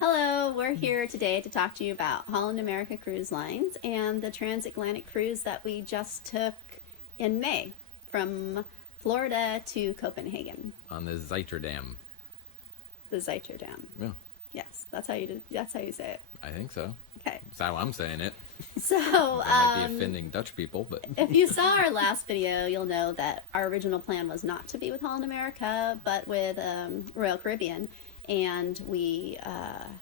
Hello, we're here today to talk to you about Holland America Cruise Lines and the Transatlantic cruise that we just took in May from Florida to Copenhagen. On the Zuiderdam. The Zuiderdam. Yeah, Yes, that's how you say it. I think so. Okay. That's how I'm saying it. So, That might be offending Dutch people, but if you saw our last video, you'll know that our original plan was not to be with Holland America, but with Royal Caribbean. And they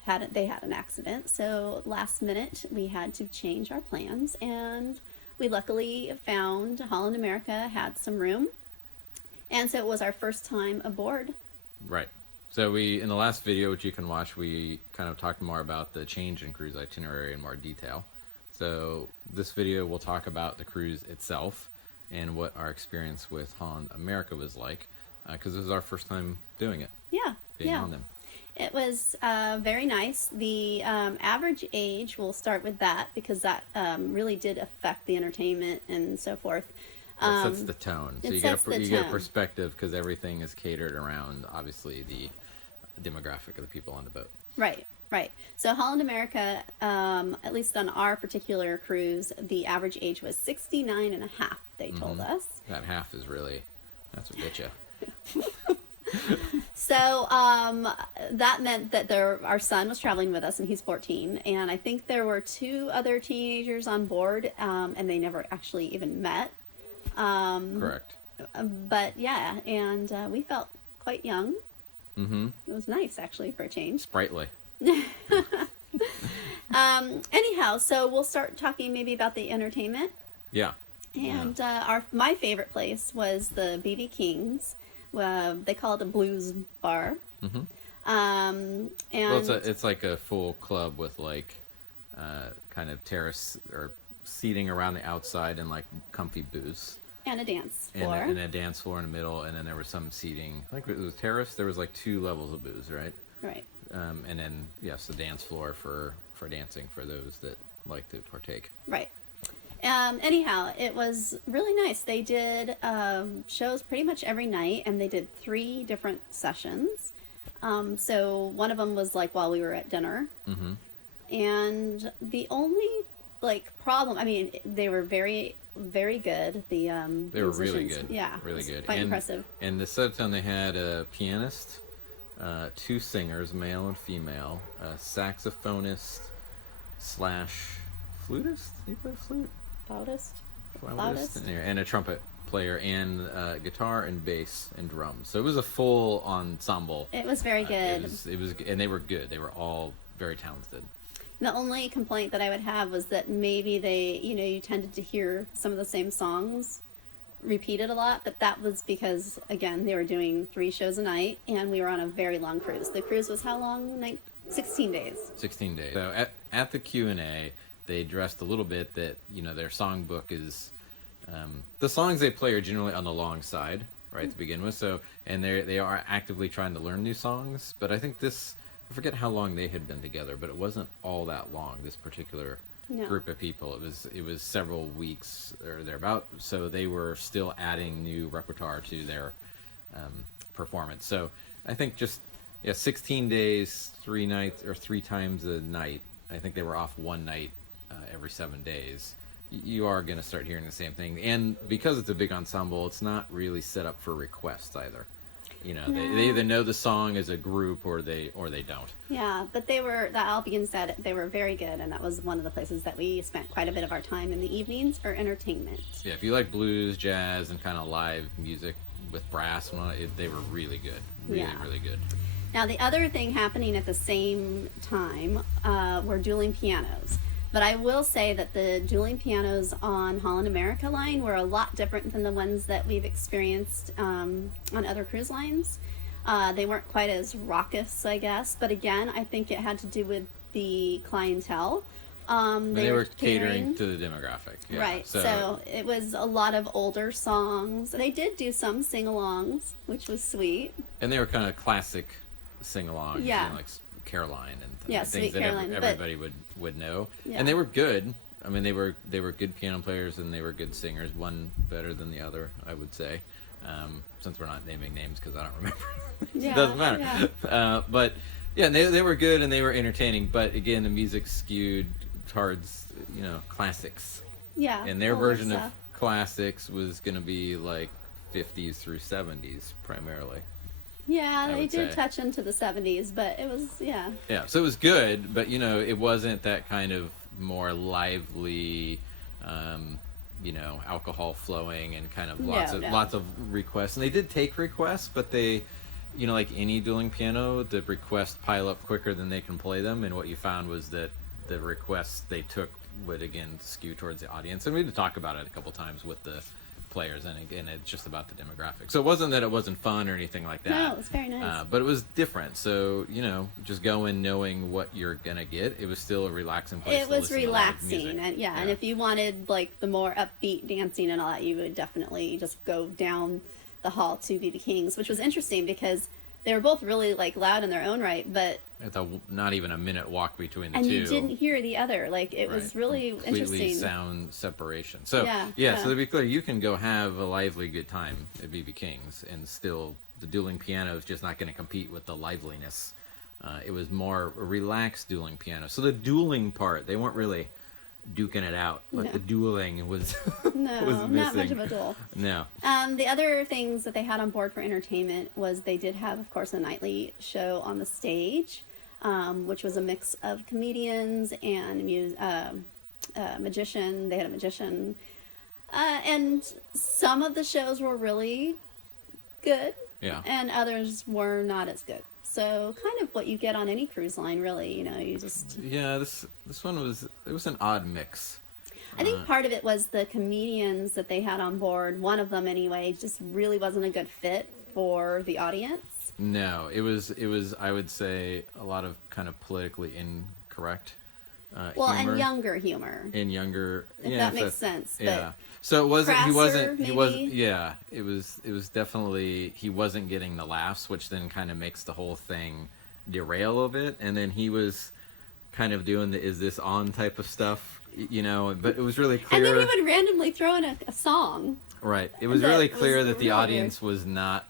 had an accident, so last minute we had to change our plans, and we luckily found Holland America had some room, and so it was our first time aboard. right. So in the last video, which you can watch, we kind of talked more about the change in cruise itinerary in more detail. So this video will talk about the cruise itself and what our experience with Holland America was like, because this is our first time doing it. Yeah, being yeah. on them. It was very nice. The average age, we'll start with that because that really did affect the entertainment and so forth. It sets the tone. So it you sets get the you get a tone. perspective because everything is catered around, obviously, the demographic of the people on the boat. Right, right. So Holland America, at least on our particular cruise, the average age was 69 and a half, they told us. That half is really, that's what gets you. So that meant that our son was traveling with us, and he's 14, and I think there were two other teenagers on board, and they never actually even met. Correct. But yeah, and we felt quite young. Mm-hmm. It was nice, actually, for a change. Sprightly. Anyhow, so we'll start talking maybe about the entertainment. Yeah. And my favorite place was the BB King's. They call it a blues bar. Mm-hmm. And Well, it's like a full club with like kind of terrace or seating around the outside and like comfy booths. and a dance floor. And a dance floor in the middle, and then there was some seating. I think it was terrace. There was like 2 levels of booths, right? Right. And then yes, the dance floor for dancing for those that like to partake. Right. Anyhow, it was really nice. They did shows pretty much every night, and they did 3 different sessions. So one of them was like while we were at dinner. Mm-hmm. And the only problem, I mean, they were very, very good. They were really good. Yeah, really it was good. Quite impressive. And the setup, they had a pianist, 2 singers, male and female, a saxophonist / flutist. He played flute. Flautist. Flautist. And a trumpet player, and guitar and bass and drums. So it was a full ensemble. It was very good. It was, and they were good. They were all very talented. The only complaint that I would have was that maybe you tended to hear some of the same songs repeated a lot, but that was because, again, they were doing 3 shows a night, and we were on a very long cruise. The cruise was how long? 16 days. 16 days. So at the Q&A, they addressed a little bit that, their songbook is, the songs they play are generally on the long side, right, to begin with. So, and they are actively trying to learn new songs, but I think I forget how long they had been together, but it wasn't all that long, this particular group of people. It was several weeks or thereabout, so they were still adding new repertoire to their performance. So I think 16 days, 3 nights, or 3 times a night. I think they were off 1 night every 7 days. You are going to start hearing the same thing. And because it's a big ensemble, it's not really set up for requests either. They either know the song as a group or they don't. Yeah, but that Albion said they were very good, and that was one of the places that we spent quite a bit of our time in the evenings for entertainment. Yeah, if you like blues, jazz, and kind of live music with brass, they were really good. Really good. Now, the other thing happening at the same time were dueling pianos. But I will say that the dueling pianos on Holland America line were a lot different than the ones that we've experienced on other cruise lines. They weren't quite as raucous, I guess. But again, I think it had to do with the clientele. They were catering to the demographic. Yeah. Right. So it was a lot of older songs. They did do some sing-alongs, which was sweet. And they were kind of classic sing-alongs. Yeah. Like Caroline and things Sweet that Caroline, everybody would know. Yeah. And they were good. I mean, they were good piano players, and they were good singers. One better than the other, I would say. Since we're not naming names because I don't remember. It doesn't matter. Yeah. But Yeah, and they were good and they were entertaining, but again, the music skewed towards, classics. Yeah. And their older version of stuff. classics was going to be like 50s through 70s primarily. Yeah, I they would did say. touch into the 70s, but it was, yeah. Yeah, so it was good, but it wasn't that kind of more lively, alcohol flowing and kind of lots No, of no. lots of requests. And they did take requests, but they, like any dueling piano, the requests pile up quicker than they can play them. And what you found was that the requests they took would again skew towards the audience. And we had to talk about it a couple times with the players, and again, it's just about the demographic. So it wasn't that it wasn't fun or anything like that. No, it was very nice. But it was different. So just go in knowing what you're gonna get. It was still a relaxing place. It to was listen to live relaxing, music. and and if you wanted like the more upbeat dancing and all that, you would definitely just go down the hall to BB King's, which was interesting because they were both really like loud in their own right, but It's not even a minute walk between the and two. you didn't hear the other. Like it was Right. really Completely interesting. sound separation. So Yeah. so to be clear, you can go have a lively good time at BB King's, and still the dueling piano is just not going to compete with the liveliness. It was more a relaxed dueling piano. So the dueling part, they weren't really duking it out, but No. the dueling was No, was not missing. much of a duel. No. The other things that they had on board for entertainment was they did have, of course, a nightly show on the stage, which was a mix of comedians and magician. They had a magician, and some of the shows were really good, Yeah. and others were not as good. So kind of what you get on any cruise line, really. You just. Yeah, this one was an odd mix. I think part of it was the comedians that they had on board. One of them, anyway, just really wasn't a good fit for the audience. No, it was I would say a lot of kind of politically incorrect Well, humor. and younger humor, And younger, if that makes sense. But Yeah. So it wasn't. He wasn't. crasser, He wasn't. maybe? Yeah. It was definitely. He wasn't getting the laughs, which then kind of makes the whole thing derail a bit. And then he was kind of doing the "is this on" type of stuff, But it was really clear. And then he would randomly throw in a song. Right. It was That really was clear that the real audience was not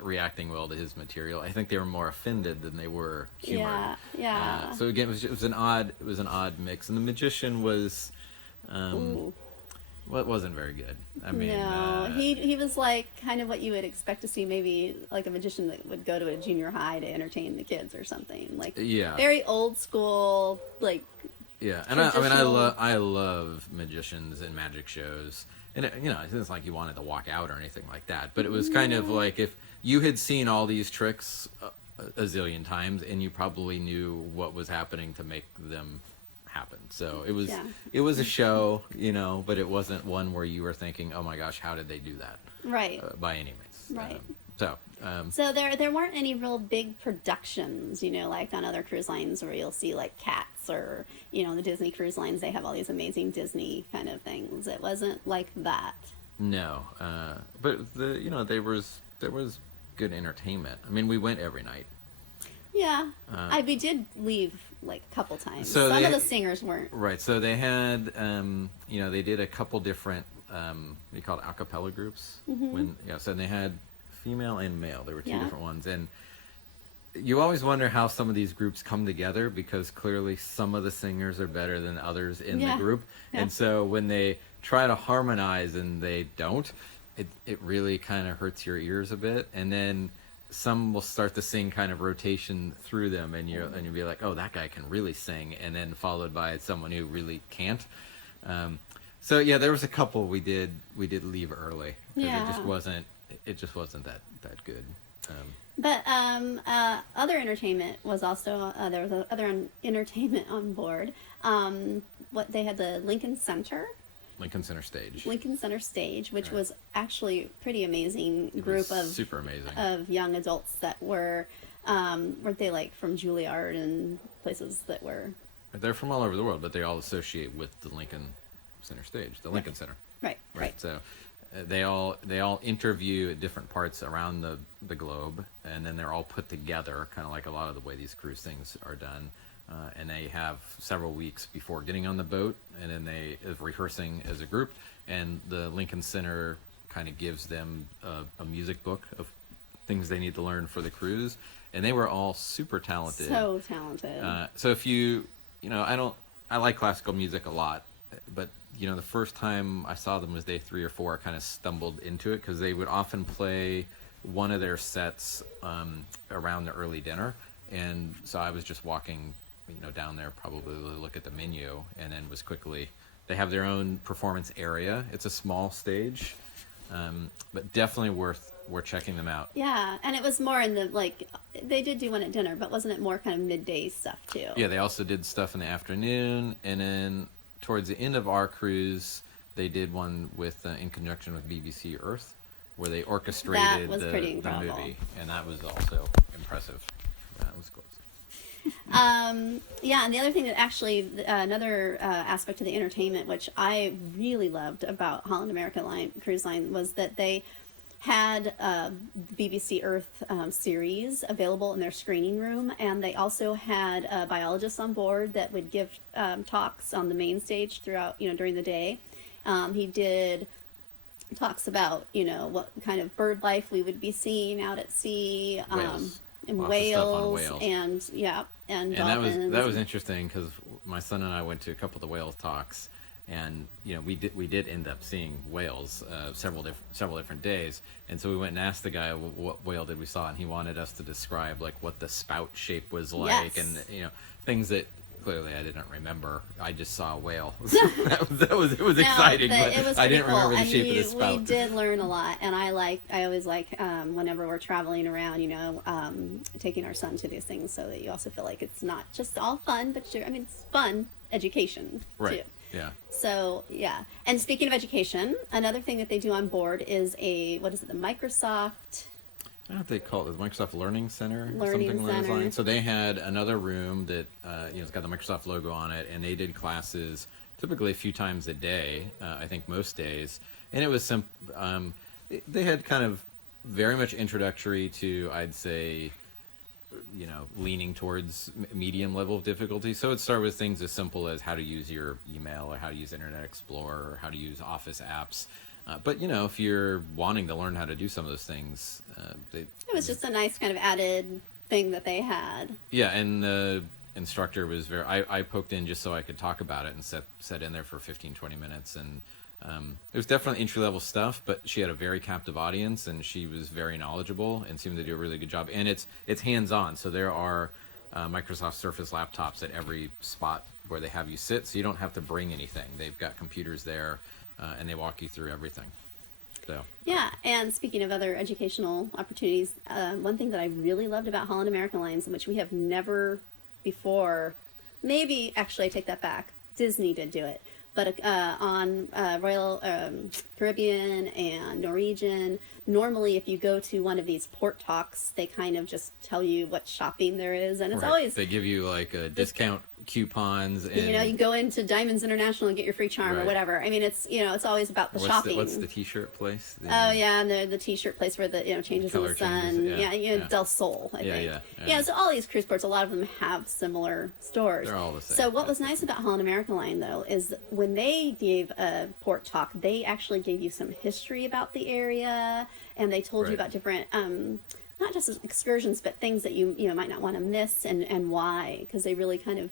reacting well to his material. I think they were more offended than they were humored. Yeah. So again, it was an odd mix, and the magician was. Ooh. Well, it wasn't very good. I mean, No, he was like kind of what you would expect to see, maybe like a magician that would go to a junior high to entertain the kids or something. Like Yeah. very old school, like Yeah, and I traditional- I love magicians and magic shows, and it's like you wanted to walk out or anything like that. But it was kind of like if you had seen all these tricks a zillion times, and you probably knew what was happening to make them happen. So it was Yeah. it was a show, but it wasn't one where you were thinking, oh my gosh, how did they do that? right. By any means. Right. So there weren't any real big productions, like on other cruise lines where you'll see like Cats or, the Disney cruise lines, they have all these amazing Disney kind of things. It wasn't like that. no, but there was good entertainment. I mean, we went every night. Yeah. We did leave like a couple times. So Some they- of the singers weren't. Right. So they had, they did a couple different, we call it a cappella groups. So they had female and male. There were two Yeah. different ones, and you always wonder how some of these groups come together, because clearly some of the singers are better than others in Yeah. the group, Yeah. and so when they try to harmonize and they don't, it really kind of hurts your ears a bit, and then some will start to sing kind of rotation through them, and you'll be like, oh, that guy can really sing, and then followed by someone who really can't. So yeah, there was a couple we did leave early because Yeah. it just wasn't that good. But other entertainment was also there was other entertainment on board. What they had the Lincoln Center Stage, which Right. was actually a pretty amazing It group was of super amazing. of young adults that weren't they like from Juilliard and places that were They're from all over the world, but they all associate with the Lincoln Center Stage, the Lincoln Center. right. So they all interview at different parts around the globe, and then they're all put together, kind of like a lot of the way these cruise things are done. And they have several weeks before getting on the boat, and then they is rehearsing as a group. And the Lincoln Center kind of gives them a music book of things they need to learn for the cruise, and they were all super talented. So talented. So if I like classical music a lot, but the first time I saw them was day 3 or 4. I kind of stumbled into it because they would often play one of their sets around the early dinner, and so I was just walking, down there probably to look at the menu, and then was quickly. They have their own performance area. It's a small stage, but definitely worth checking them out. Yeah, and it was more in the, they did do one at dinner, but wasn't it more kind of midday stuff too? Yeah, they also did stuff in the afternoon, and then towards the end of our cruise, they did one with in conjunction with BBC Earth, where they orchestrated the movie, and that was also impressive. That was close. Yeah, and the other thing that actually, another aspect of the entertainment, which I really loved about Holland America Cruise Line, was that they had BBC Earth series available in their screening room, and they also had biologists on board that would give talks on the main stage throughout, during the day. He did talks about, what kind of bird life we would be seeing out at sea, and whales, and dolphins. That was interesting because my son and I went to a couple of the whale talks. And we did end up seeing whales several different days, and so we went and asked the guy what whale did we saw, and he wanted us to describe what the spout shape was like, yes. And things that clearly I didn't remember. I just saw a whale. It was exciting, but it was I didn't cool. remember the And shape of the spout. We did learn a lot, and I always like whenever we're traveling around, taking our son to these things, so that you also feel like it's not just all fun, but it's fun education right. too. Yeah. So, yeah. And speaking of education, another thing that they do on board is the Microsoft... I don't know what they call it, the Microsoft Learning Center, Learning something along those Center. lines. So they had another room that, it's got the Microsoft logo on it, and they did classes typically a few times a day, I think most days. And it was they had kind of very much introductory to, I'd say, leaning towards medium level of difficulty. So it started with things as simple as how to use your email, or how to use Internet Explorer, or how to use Office apps. But if you're wanting to learn how to do some of those things, it was just a nice kind of added thing that they had. Yeah, and the instructor was I poked in just so I could talk about it and sat in there for 15-20 minutes, and it was definitely entry-level stuff, but she had a very captive audience, and she was very knowledgeable and seemed to do a really good job. And it's hands-on, so there are Microsoft Surface laptops at every spot where they have you sit, so you don't have to bring anything. They've got computers there, and they walk you through everything. So. Yeah, and speaking of other educational opportunities, one thing that I really loved about Holland America Lines, which we have never before, maybe actually I take that back, Disney did do it, but on Royal Caribbean and Norwegian, normally if you go to one of these port talks, they kind of just tell you what shopping there is, and it's always... They give you discount coupons, and you go into Diamonds International and get your free charm or whatever. It's always about the shopping. What's the t-shirt place? And the t-shirt place where the changes in the sun. Del Sol, I think. Yeah, so all these cruise ports, a lot of them have similar stores. They're all the same. So what was nice about Holland America Line, though, is when they gave a port talk, they actually gave you some history about the area, and they told you about different not just excursions, but things that you might not want to miss, and why, because they really kind of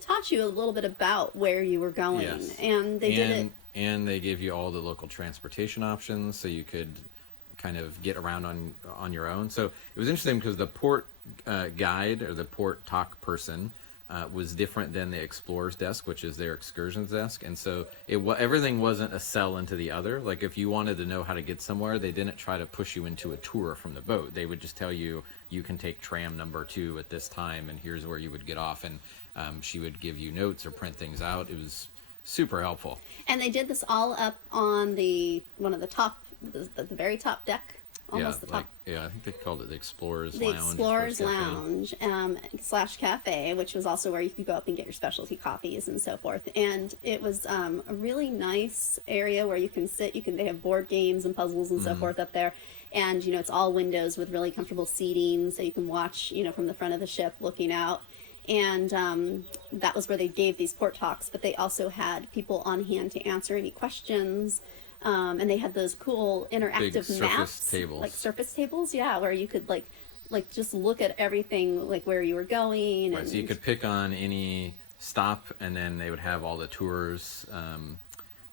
taught you a little bit about where you were going. Yes. And they did it. And they gave you all the local transportation options, so you could kind of get around on your own. So it was interesting because the port guide, or the port talk person, was different than the explorer's desk, which is their excursions desk. And so everything wasn't a sell into the other. Like if you wanted to know how to get somewhere, they didn't try to push you into a tour from the boat. They would just tell you, you can take tram number 2 at this time, and here's where you would get off. And she would give you notes or print things out. It was super helpful. And they did this all up on one of the top, the very top deck. Almost the top. I think they called it the Explorer's Lounge. The Explorer's Lounge / cafe, which was also where you could go up and get your specialty coffees and so forth. And it was a really nice area where you can sit. They have board games and puzzles and so forth up there. And it's all windows with really comfortable seating, so you can watch from the front of the ship looking out. And that was where they gave these port talks, but they also had people on hand to answer any questions. And they had those cool interactive big maps, tables. like surface tables, where you could like just look at everything, like where you were going. Right, And so you could pick on any stop, and then they would have all the tours,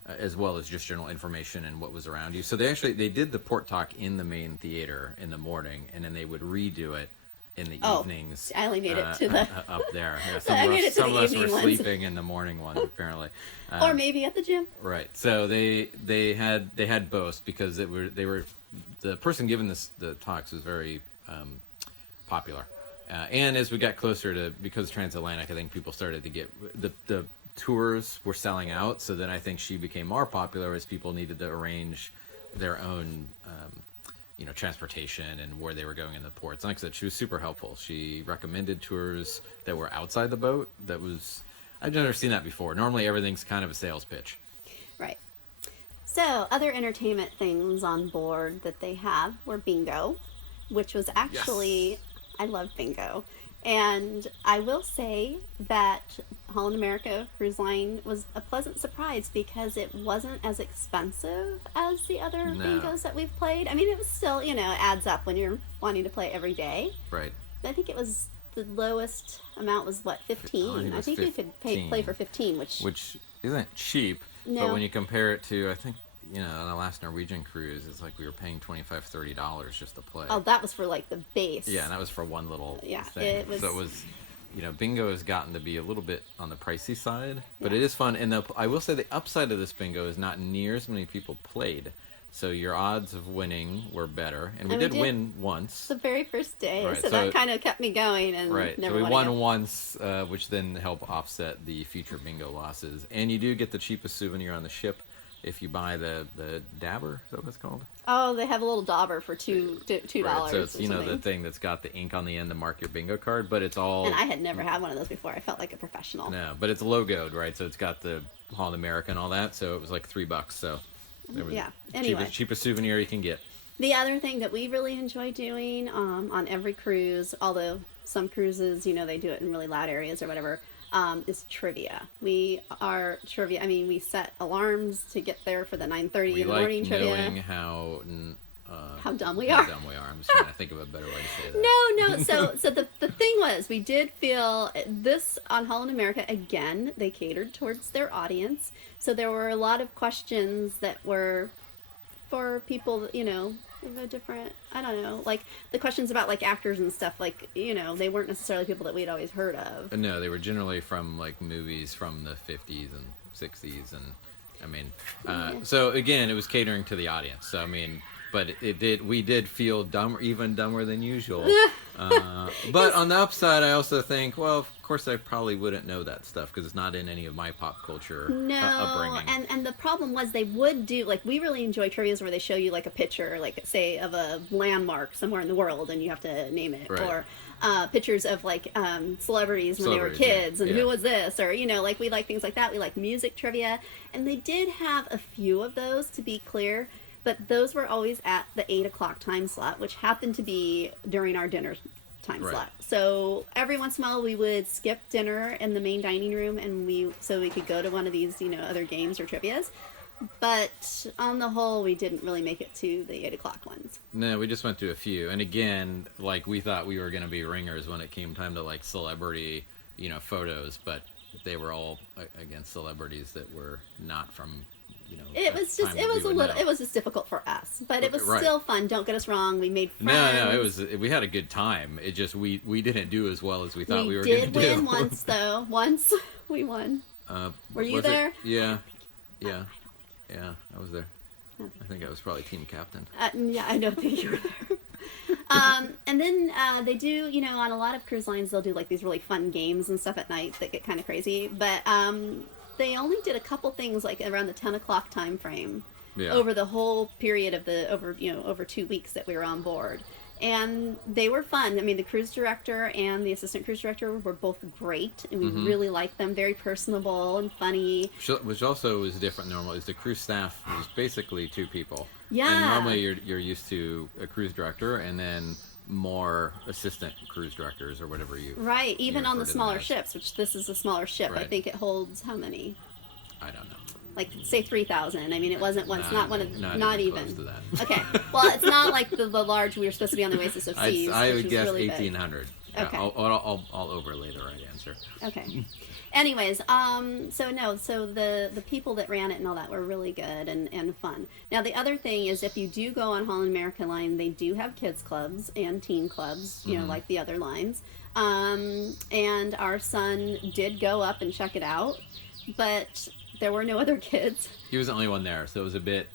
as well as just general information and what was around you. So they did the port talk in the main theater in the morning, and then they would redo it in the evenings. I only made it to the up there. Yeah, some of us were ones. sleeping in the morning ones apparently. Or maybe at the gym. Right. So they had both, because they were the person giving the talks was very popular. And as we got closer to, because Transatlantic, I think people started to get the tours were selling out. So then I think she became more popular as people needed to arrange their own, transportation and where they were going in the ports. Like I said, she was super helpful. She recommended tours that were outside the boat. I've never seen that before. Normally everything's kind of a sales pitch. Right. So other entertainment things on board that they have were bingo, which was actually, Yes. I love bingo. And I will say that Holland America Cruise Line was a pleasant surprise because it wasn't as expensive as the other No. bingos that we've played. I mean, it was still, it adds up when you're wanting to play every day. Right. I think it was, the lowest amount was what, 15? I think you could play for 15, which isn't cheap. No. But when you compare it to, I think, on the last Norwegian cruise, it's like we were paying $25-$30 just to play. Oh, that was for like the base. Yeah, and that was for one little Yeah, thing. it was- So it was, bingo has gotten to be a little bit on the pricey side, but it is fun. And I will say the upside of this bingo is not near as many people played. So your odds of winning were better. And we did win once. The very first day, Right, so that kind of kept me going and Right, never so we won won again. once, which then helped offset the future bingo losses. And you do get the cheapest souvenir on the ship if you buy the dabber. Is that what it's called? Oh, they have a little dauber for $2. Right, so it's or the something. thing that's got the ink on the end to mark your bingo card, but it's all And I had never had one of those before. I felt like a professional. no, but it's logoed, right? So it's got the Holland America and all that. So it was like $3. So there was Yeah. Anyway, cheapest souvenir you can get. the other thing that we really enjoy doing on every cruise, although some cruises, they do it in really loud areas or whatever, is trivia. We set alarms to get there for the 9:30 We in the like morning trivia. knowing how dumb we how are. dumb we are. I'm just trying to think of a better way to say that. No. So the thing was, we did feel this on Holland America, again, they catered towards their audience. So there were a lot of questions that were for people, of a different, I don't know, like the questions about like actors and stuff, like, they weren't necessarily people that we'd always heard of. No, they were generally from like movies from the 50s and 60s, and so again, it was catering to the audience. So but we did feel dumber, even dumber than usual. But on the upside, I also think, well, of course, I probably wouldn't know that stuff because it's not in any of my pop culture upbringing. And the problem was they would do, like, we really enjoy trivias where they show you like a picture, like say of a landmark somewhere in the world and you have to name it, Right. or pictures of like celebrities when they were kids, and yeah. who was this, or like we like things like that. We like music trivia, and they did have a few of those, to be clear. But those were always at the 8 o'clock time slot, which happened to be during our dinner time Right. slot. So every once in a while we would skip dinner in the main dining room, and so we could go to one of these, other games or trivias. But on the whole, we didn't really make it to the 8 o'clock ones. No, we just went to a few. And again, like, we thought we were going to be ringers when it came time to like celebrity, photos, but they were all against celebrities that were not from. It was just difficult for us, but it was Right. still fun. Don't get us wrong. We made friends. We had a good time. It just, we didn't do as well as we thought we were We going to did do. win once, though. Once we won. Were you was it- there? Yeah. Yeah. Yeah, I was there. I think I was probably team captain. Yeah, I don't think you were there. And then they do, on a lot of cruise lines, they'll do like these really fun games and stuff at night that get kind of crazy. But they only did a couple things like around the 10 o'clock time frame over the whole period of over 2 weeks that we were on board. And they were fun. I mean, the cruise director and the assistant cruise director were both great, and we really liked them. Very personable and funny. Which also was different normally, is the cruise staff was basically 2 people. Yeah. And normally you're used to a cruise director and then more assistant cruise directors or whatever you. Right, even on the refer to them smaller as. ships, which this is a smaller ship. I Right. think it holds how many? I don't know. like say 3,000. I mean, it wasn't once, not one of, not even even. close to that. Okay, well, it's not like the large. We were supposed to be on the Oasis of Seas. I which would was guess really big. 1,800. Okay. I'll overlay the right answer. Okay. Anyways, so the people that ran it and all that were really good and fun. Now the other thing is, if you do go on Holland America Line, they do have kids clubs and teen clubs, you know, like the other lines. And our son did go up and check it out, but there were no other kids. He was the only one there, so it was a bit,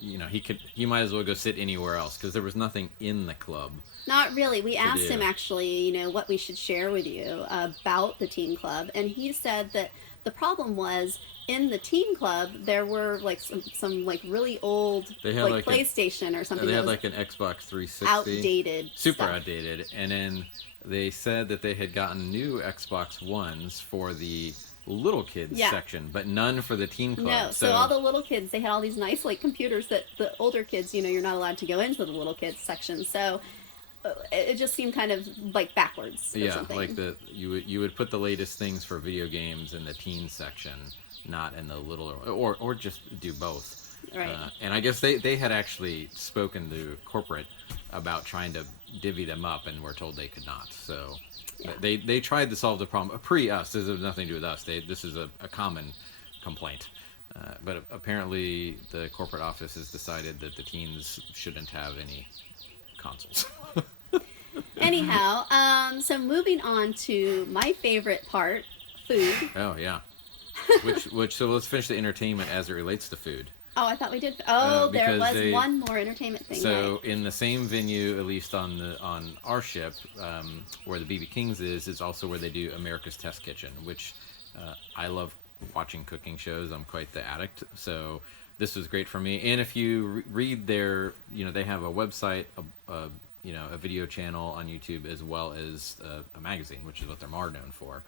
you know, he might as well go sit anywhere else because there was nothing in the club. Not really. We asked him actually, you know, what we should share with you about the teen club, and he said that the problem was in the teen club there were like some like really old like PlayStation or something. They had like an Xbox 360, outdated, super stuff. outdated, and then they said that they had gotten new Xbox Ones for the little kids section, but none for the teen club. No, so all the little kids, they had all these nice like computers that the older kids, you know, you're not allowed to go into the little kids section. So it just seemed kind of like backwards. Or something. Like you would put the latest things for video games in the teen section, not in the little, or just do both. Right. And I guess they had actually spoken to corporate about trying to divvy them up, and were told they could not. So they tried to solve the problem pre us. This has nothing to do with us. This is a common complaint. But apparently the corporate office has decided that the teens shouldn't have any consoles. Anyhow, so moving on to my favorite part, food. Oh yeah. So let's finish the entertainment as it relates to food. Oh, I thought we did. Oh, there was one more entertainment thing. So in the same venue, at least on our ship, where the BB King's is also where they do America's Test Kitchen, which I love watching cooking shows. I'm quite the addict. So this was great for me. And if you read their, you know, they have a website, a video channel on YouTube, as well as a magazine, which is what they're more known for.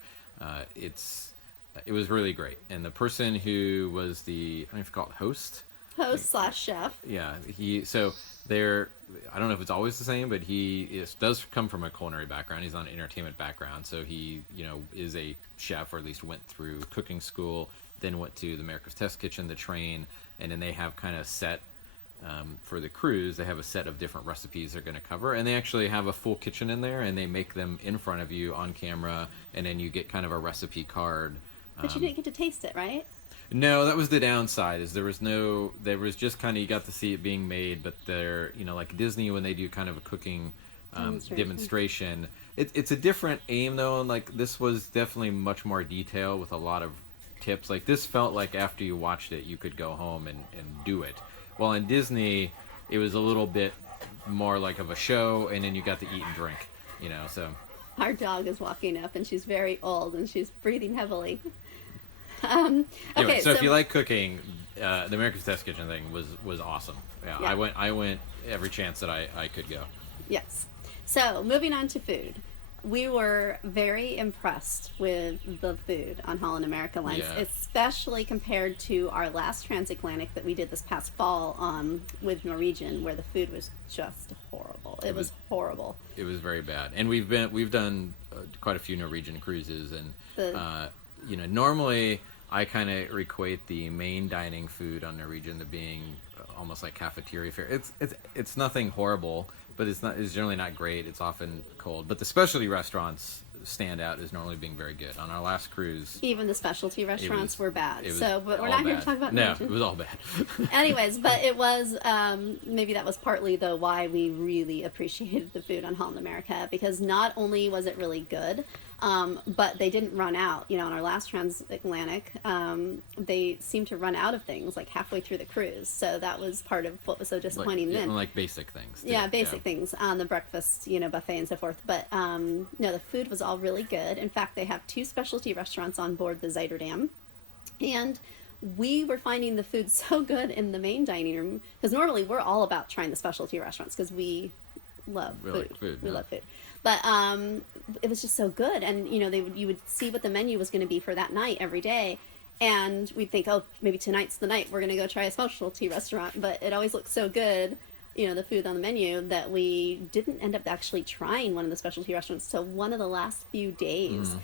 It was really great. And the person who was the, I don't know if you call it host / chef. Yeah, I don't know if it's always the same, but he does come from a culinary background. He's on an entertainment background, so he, you know, is a chef, or at least went through cooking school, then went to the America's Test Kitchen to train, and then they have kind of set, for the cruise, they have a set of different recipes they're going to cover, and they actually have a full kitchen in there, and they make them in front of you on camera, and then you get kind of a recipe card. But you didn't get to taste it, right? No, that was the downside. There was just kind of, you got to see it being made, but they're, you know, like Disney, when they do kind of a cooking demonstration, it's a different aim though, and like this was definitely much more detail with a lot of tips. Like this felt like after you watched it, you could go home and do it. While in Disney, it was a little bit more like of a show, and then you got to eat and drink, you know, so. Our dog is walking up, and she's very old, and she's breathing heavily. Okay, so if you like cooking, the America's Test Kitchen thing was awesome. Yeah. I went every chance that I could go. Yes. So moving on to food, we were very impressed with the food on Holland America Lines, especially compared to our last Transatlantic that we did this past fall with Norwegian, where the food was just horrible. It was horrible. It was very bad, and we've done quite a few Norwegian cruises, and you know, normally I kind of equate the main dining food on Norwegian to being almost like cafeteria fare. It's nothing horrible, but it's generally not great. It's often cold, but the specialty restaurants stand out as normally being very good. On our last cruise, even the specialty restaurants were bad. But we're not here to talk about Norwegian. No, it was all bad. Anyways, but it was maybe that was partly though why we really appreciated the food on Holland America, because not only was it really good, but they didn't run out. You know, on our last Transatlantic, they seemed to run out of things like halfway through the cruise. So that was part of what was so disappointing then. Like basic things. Yeah, basic things on the breakfast, you know, buffet and so forth. But no, the food was all really good. In fact, they have 2 specialty restaurants on board the Zuiderdam, and we were finding the food so good in the main dining room, because normally we're all about trying the specialty restaurants because we love food. Like food. We love food. But it was just so good, and you know, you would see what the menu was going to be for that night every day, and we'd think, oh, maybe tonight's the night we're going to go try a specialty restaurant. But it always looked so good, you know, the food on the menu, that we didn't end up actually trying one of the specialty restaurants. So one of the last few days,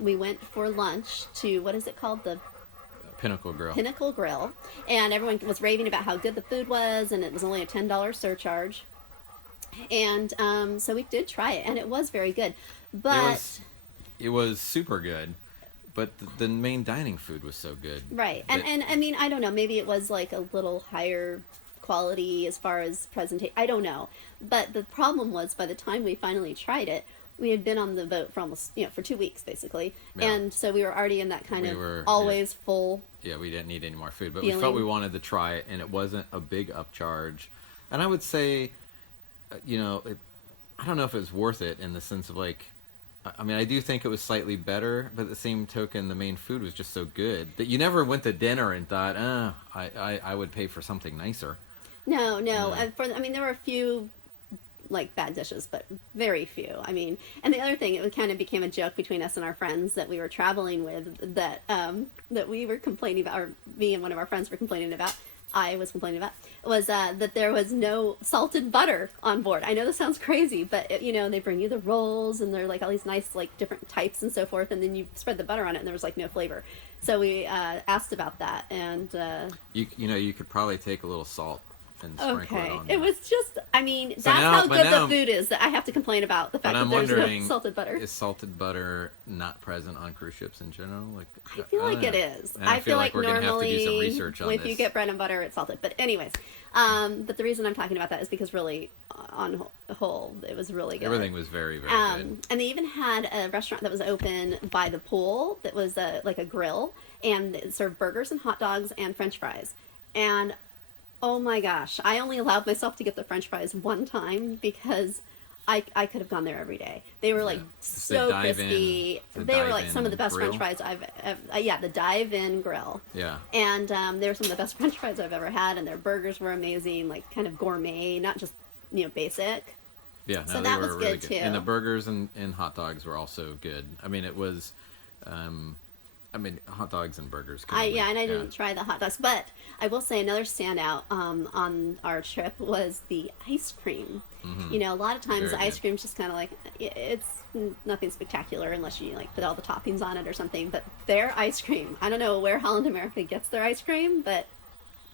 we went for lunch to, what is it called, the Pinnacle Grill. Pinnacle Grill, and everyone was raving about how good the food was, and it was only a $10 surcharge. And so we did try it, and it was very good. But it was super good, but the main dining food was so good. Right, and I mean, I don't know, maybe it was like a little higher quality as far as presentation. I don't know, but the problem was by the time we finally tried it, we had been on the boat for almost, for 2 weeks basically, and so we were already in that kind of always full. Yeah, we didn't need any more food, but feeling. we felt we wanted to try it, and it wasn't a big upcharge. And I would say, I don't know if it was worth it in the sense of like, I mean, I do think it was slightly better, but at the same token, the main food was just so good that you never went to dinner and thought, I would pay for something nicer. No. I mean, there were a few like bad dishes, but very few. I mean, and the other thing, it kind of became a joke between us and our friends that we were traveling with that we were complaining about, or me and one of our friends were complaining about. I was complaining about was that there was no salted butter on board. I know this sounds crazy, but they bring you the rolls and they're like all these nice like different types and so forth, and then you spread the butter on it and there was like no flavor. So we asked about that, and you could probably take a little salt and sprinkle it on there. It was just, I mean, that's how good the food is that I have to complain about the fact that there's no salted butter. Is salted butter not present on cruise ships in general? Like, I feel like it is. I feel like we're normally, gonna have to do some research on if you get bread and butter, it's salted. But anyways, but the reason I'm talking about that is because really, on the whole, it was really good. Everything was very, very good. And they even had a restaurant that was open by the pool that was like a grill, and it served burgers and hot dogs and French fries. And oh my gosh, I only allowed myself to get the French fries one time because I could have gone there every day. They were like so crispy. They were like some of the best French fries I've ever, the dive-in grill. Yeah. And they were some of the best French fries I've ever had, and their burgers were amazing, like kind of gourmet, not just, basic. Yeah, no, so that was really good too. And the burgers and hot dogs were also good. I mean, it was, hot dogs and burgers. I didn't try the hot dogs, but I will say another standout on our trip was the ice cream. Mm-hmm. A lot of times the ice cream's just kind of like, it's nothing spectacular unless you like put all the toppings on it or something. But their ice cream, I don't know where Holland America gets their ice cream, but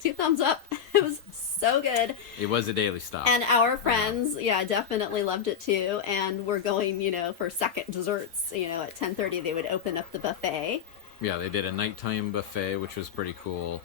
2 thumbs up. It was so good. It was a daily stop. And our friends, definitely loved it too. And we're going, for second desserts. At 10:30 they would open up the buffet. Yeah, they did a nighttime buffet, which was pretty cool.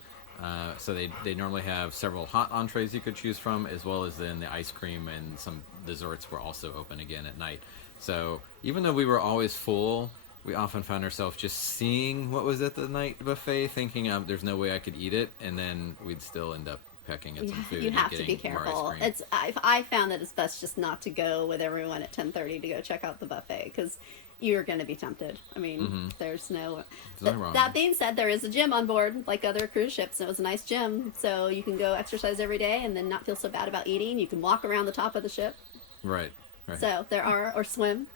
So they normally have several hot entrees you could choose from, as well as then the ice cream, and some desserts were also open again at night. So even though we were always full, we often found ourselves just seeing what was at the night buffet, thinking there's no way I could eat it, and then we'd still end up pecking at some food. You have to be careful. I found that it's best just not to go with everyone at 10:30 to go check out the buffet, because you're going to be tempted. I mean, there's no... That being said, there is a gym on board, like other cruise ships, and it was a nice gym, so you can go exercise every day and then not feel so bad about eating. You can walk around the top of the ship. Right. So there are, or swim.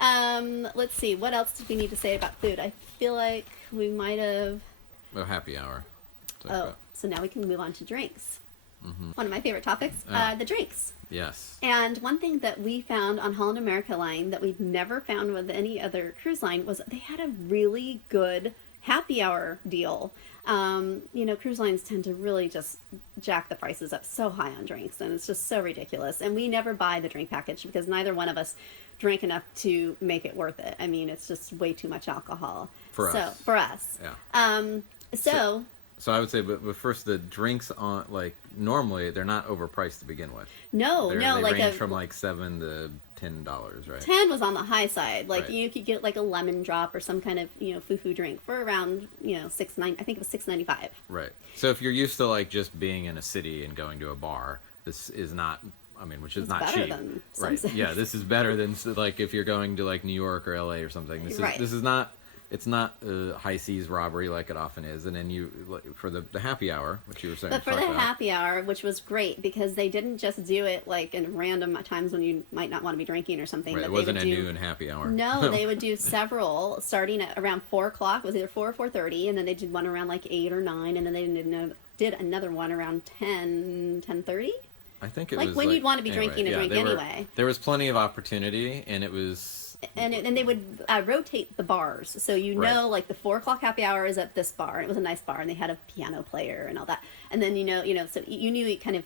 Let's see, what else did we need to say about food? I feel like we might have... Oh, happy hour. So now we can move on to drinks. One of my favorite topics, the drinks. Yes. And one thing that we found on Holland America Line that we'd never found with any other cruise line was they had a really good happy hour deal. Cruise lines tend to really just jack the prices up so high on drinks, and it's just so ridiculous. And we never buy the drink package because neither one of us drink enough to make it worth it. I mean, it's just way too much alcohol. For us. Yeah. So I would say, but first, the drinks on, like, normally they're not overpriced to begin with. No, they range from like $7 to $10, right? 10 was on the high side. Like, right. You could get like a lemon drop or some kind of foo-foo drink for around I think it was $6.95. Right. So if you're used to like just being in a city and going to a bar, this is not. Which is not cheap, right? Yeah, this is better than like if you're going to like New York or LA or something. This is not. It's not high seas robbery like it often is. And then for the happy hour, which you were saying. But for the happy hour, which was great because they didn't just do it like in random times when you might not want to be drinking or something. Right, it wasn't a noon happy hour. No, they would do several starting at around 4 o'clock. It was either 4 or 4:30, and then they did one around like 8 or 9, and then they did another one around 10:30. I think it was when you'd want to be drinking a drink anyway. There was plenty of opportunity, and it was and they would rotate the bars, so Right. like the 4 o'clock happy hour is at this bar, and it was a nice bar, and they had a piano player and all that, and then so you knew kind of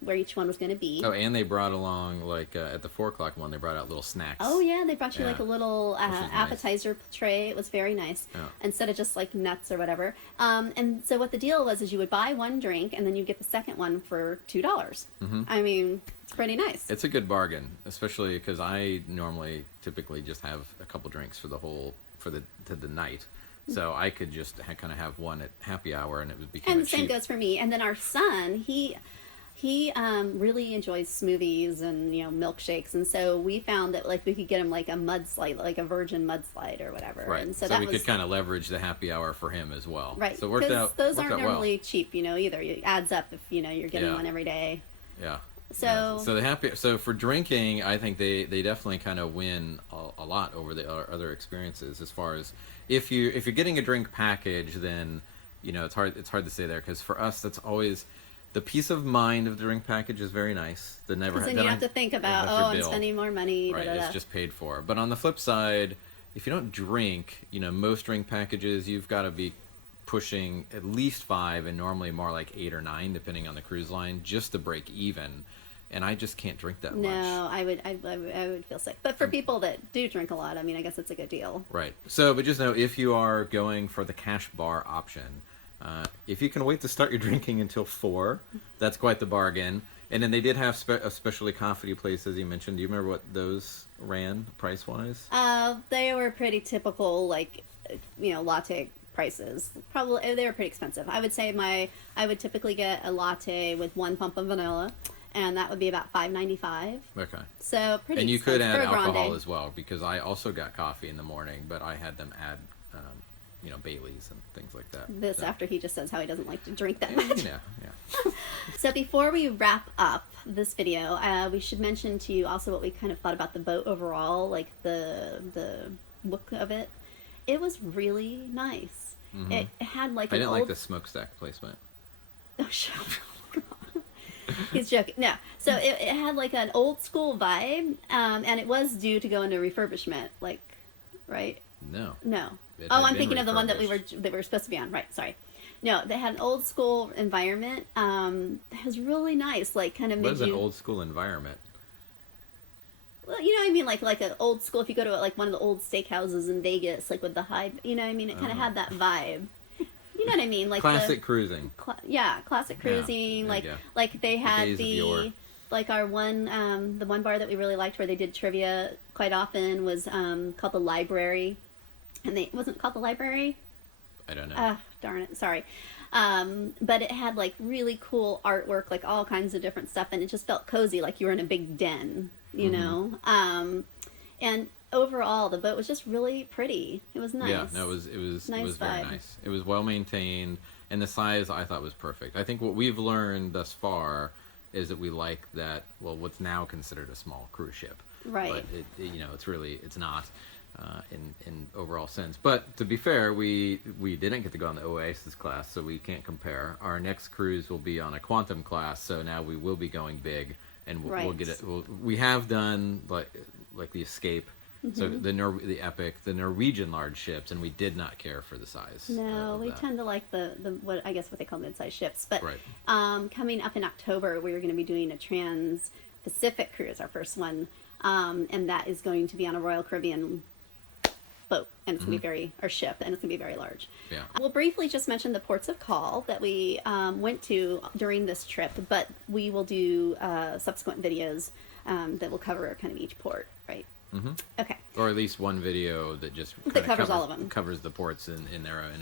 where each one was going to be. Oh, and they brought along like at the 4 o'clock one, they brought out little snacks. Oh yeah, they brought you Yeah. like a little Which was nice. appetizer tray. It was very nice, Yeah. instead of just like nuts or whatever. And so what the deal was is you would buy one drink, and then you get the second one for $2. Mm-hmm. I mean, it's pretty nice. It's a good bargain, especially because I typically just have a couple drinks for the night, so I could just kind of have one at happy hour, and it would become And the same cheap. goes for me. And then our son, he really enjoys smoothies and milkshakes, and so we found that like we could get him like a mudslide, like a virgin mudslide or whatever. Right. And So that we was could kind of leverage the happy hour for him as well. right. So it worked out. Those worked aren't out well. normally cheap, either. It adds up if you're getting Yeah. one every day. Yeah. So So for drinking, I think they definitely kind of win a lot over the other experiences. As far as if you're getting a drink package, then it's hard to say there, because for us that's always the peace of mind of the drink package is very nice. The never then you have to think about I'm spending more money. Right, Da, da, da. it's just paid for. But on the flip side, if you don't drink, most drink packages you've got to be pushing at least 5 and normally more like 8 or 9 depending on the cruise line just to break even, and I just can't drink that much. No, I would feel sick. But for people that do drink a lot, I mean, I guess it's a good deal. Right. So, but just know, if you are going for the cash bar option, if you can wait to start your drinking until 4, that's quite the bargain. And then they did have especially coffee places you mentioned. Do you remember what those ran price-wise? They were pretty typical, like, latte prices. Probably they were pretty expensive. I would say I would typically get a latte with 1 pump of vanilla, and that would be about $5.95. Okay. So pretty. And you could add expensive for a alcohol grande. as well, because I also got coffee in the morning, but I had them add, Baileys and things like that. This So, after he just says how he doesn't like to drink that much. yeah. So before we wrap up this video, we should mention to you also what we kind of thought about the boat overall, like the look of it. It was really nice. Mhm. It had like I an didn't old... like the smokestack placement. Oh, shut up. He's joking. No. So it had like an old school vibe, and it was due to go into refurbishment, like, right? No. No. It Oh, had I'm been thinking of the one that we refurbished. were supposed to be on. Right. Sorry. No, they had an old school environment. It was really nice. Like, kind of What made is you. an old school environment? Well, you know what I mean, like an old school. If you go to like one of the old steakhouses in Vegas, like with the high, you know what I mean, it kind of had that vibe. You know what I mean, like Classic cruising. classic cruising. there like you go. like they had days of yore. like our one the one bar that we really liked where they did trivia quite often was called the Library, and it wasn't called the Library. I don't know. Darn it, sorry. But it had like really cool artwork, like all kinds of different stuff, and it just felt cozy, like you were in a big den, you know. And overall, the boat was just really pretty. It was nice. Yeah, no, it was Nice very vibe. nice. It was well maintained, and the size I thought was perfect. I think what we've learned thus far is that we like that. Well, what's now considered a small cruise ship, Right. But it's not. In overall sense. But to be fair, we didn't get to go on the Oasis class, so we can't compare. Our next cruise will be on a Quantum class, so now we will be going big, and we'll Right. get it. We have done like the Escape, so the Epic, the Norwegian large ships, and we did not care for the size. No, of we that. tend to like the what I guess what they call mid-sized ships. But Right. coming up in October, we're going to be doing a Trans-Pacific cruise, our first one, and that is going to be on a Royal Caribbean boat, and it's going to be our ship, and it's going to be very large. Yeah. We'll briefly just mention the ports of call that we went to during this trip, but we will do subsequent videos that will cover kind of each port, right? Mm-hmm. Okay. Or at least one video that just That kinda covers all of them. covers the ports in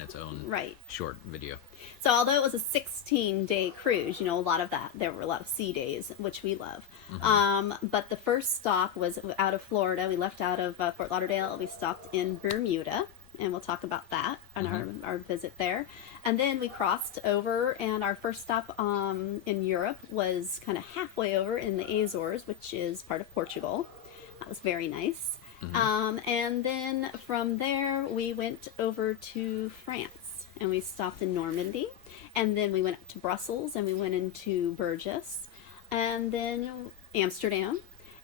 its own Right. short video. So although it was a 16-day cruise, a lot of that, there were a lot of sea days, which we love. But the first stop was out of Florida. We left out of Fort Lauderdale. We stopped in Bermuda, and we'll talk about that on our visit there. And then we crossed over, and our first stop in Europe was kind of halfway over in the Azores, which is part of Portugal. That was very nice. And then from there, we went over to France, and we stopped in Normandy, and then we went up to Brussels, and we went into Burgess, and then Amsterdam,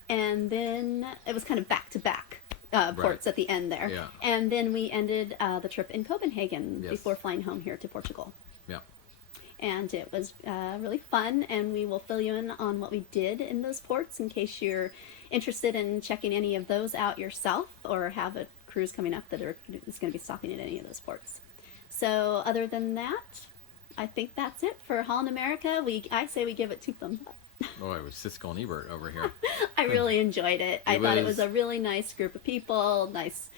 and then it was kind of back to back ports at the end there. Yeah. And then we ended the trip in Copenhagen Yes. before flying home here to Portugal. Yeah. And it was really fun, and we will fill you in on what we did in those ports in case you're interested in checking any of those out yourself or have a cruise coming up that is going to be stopping at any of those ports. So other than that, I think that's it for Holland America. I say we give it 2 thumbs up. Oh, it was Siskel and Ebert over here. I really enjoyed it. I thought it was a really nice group of people, nice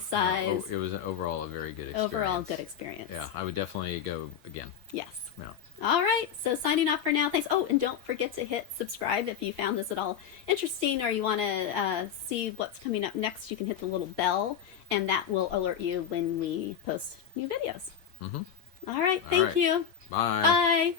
size. It was overall a very good experience. Overall good experience. Yeah, I would definitely go again. Yes. Yeah. All right, so signing off for now. Thanks. Oh, and don't forget to hit subscribe if you found this at all interesting or you want to see what's coming up next. You can hit the little bell, and that will alert you when we post new videos. Mm-hmm. All right, thank you. Bye. Bye.